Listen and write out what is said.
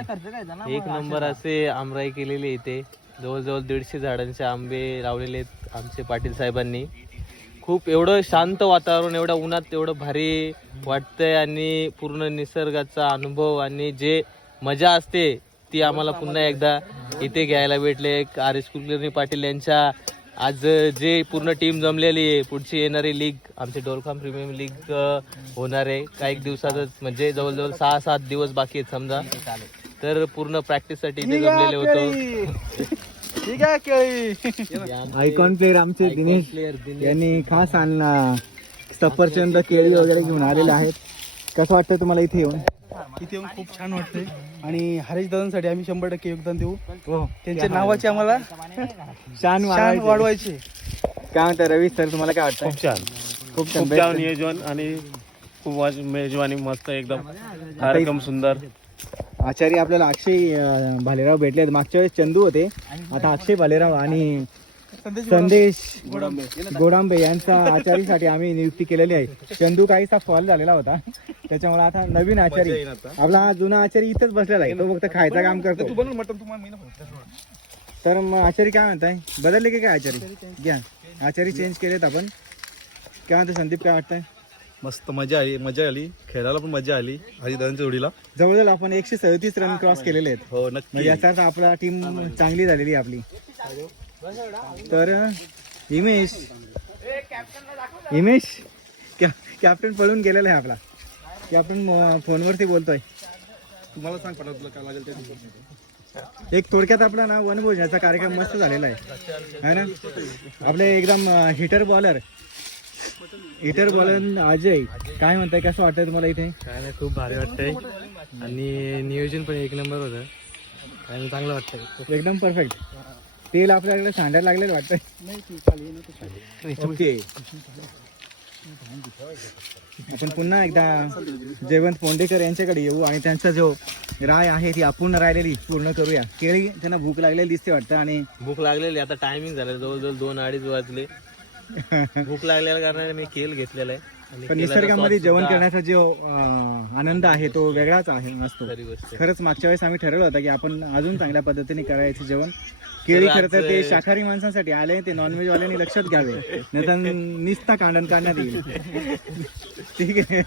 एक नंबर असे आमराई केलेली इथे. जवळजवळ 150 झाडांचे आंबे लावलेले आहेत आमचे पाटील साहेबांनी. खूप एवढं शांत वातावरण, एवढ्या उन्हात एवढं भारी वाटतंय आणि पूर्ण निसर्गाचा अनुभव आणि जे मजा असते ती आम्हाला पुन्हा एकदा इथे घ्यायला भेटले. आर एस कुलकर्णी पाटील यांच्या आज जे पूर्ण टीम जमलेली आहे. पुढची येणारी लीग आमची डोरखाम प्रीमियम लीग होणार आहे काही दिवसातच, म्हणजे जवळजवळ 6-7 दिवस बाकी आहेत समजा. तर पूर्ण प्रॅक्टिससाठी इथे जमलेले होतो. आयकॉन प्लेअर आमचे दिनेश यांनी खास सफरचंद केळी वगैरे घेऊन आलेले आहेत. कसं वाटतं तुम्हाला इथे येऊन? इथे येऊन खूप छान वाटतंय आणि हरेश दादांसाठी आम्ही 100% योगदान देऊ. त्यांच्या नावाचे आम्हाला शान वाढवायचे. काय म्हणता रवी सर, तुम्हाला काय वाटतं? खूप छान, खूप छान नियोजन आणि खूप मेजवानी मस्त एकदम, कार्यक्रम सुंदर. आचार्य आपल्याला अक्षय भालेराव भेटले. मागच्या वेळेस चंदू होते, आता अक्षय भालेराव आणि संदेश गोडांबे यांचा आचार्यसाठी आम्ही नियुक्ती केलेली आहे. चंदू काहीसा फॉल झालेला होता, त्याच्यामुळे आता नवीन आचार्य, आपला जुना आचार्य इथंच बसलेला आहे, तो फक्त खायचं काम करतो. तर मग आचार्य काय म्हणताय, बदलले की काय आचार्य? घ्या, आचार्य चेंज केलेत आपण. काय म्हणतो संदीप, काय वाटतंय? मस्त मजा आली, खेळायला पण मजा आली. हरी दादांच्या जोडीला जवळजवळ आपण 137 रन क्रॉस केलेले आहेत. हो नक्की. म्हणजे याचा अर्थ आपला टीम चांगली झालेली आहे आपली. तर हिमेश कॅप्टन पळून गेलेला आहे आपला. कॅप्टन फोनवरती बोलतोय. तुम्हाला सांग पडा तुला काय लागेल ते. एक थोडक्यात आपला ना वनभोजनाचा कार्यक्रम मस्त झालेला आहे ना. आपले एकदम हिटर बॉलर अजय, काय म्हणताय, कसं वाटतंय तुम्हाला इथे? काय नाही, खूप भारी वाटतंय आणि नियोजन पण एक नंबर होतं. काय चांगलं वाटतंय, एकदम परफेक्ट. तेल आपल्याकडे सांडायला लागलेलं वाटतंय. ओके, आपण पुन्हा एकदा जयवंत पोंडेकर यांच्याकडे येऊ आणि त्यांचा जो राय आहे ती अपूर्ण राहिलेली पूर्ण करूया. केळी त्यांना भूक लागलेली दिसते वाटतं आणि भूक लागलेली. आता टायमिंग झालं जवळजवळ 2-2:30 वाजले. भूक लागलेल्या कारणाने मी केल घेतलेला आहे. पण निसर्गामध्ये जेवण करण्याचा जो आनंद आहे तो वेगळाच आहे, मस्त. खरंच मागच्या वेळेस आम्ही ठरवलं होतं की आपण अजून चांगल्या पद्धतीने करायचं जेवण. केळी खरं तर ते शाकाहारी माणसांसाठी आले, ते नॉनव्हेज वाल्यांनी लक्षात घ्यावे, नाही तर निस्ता कांडण काढण्यात येईल. ठीक आहे.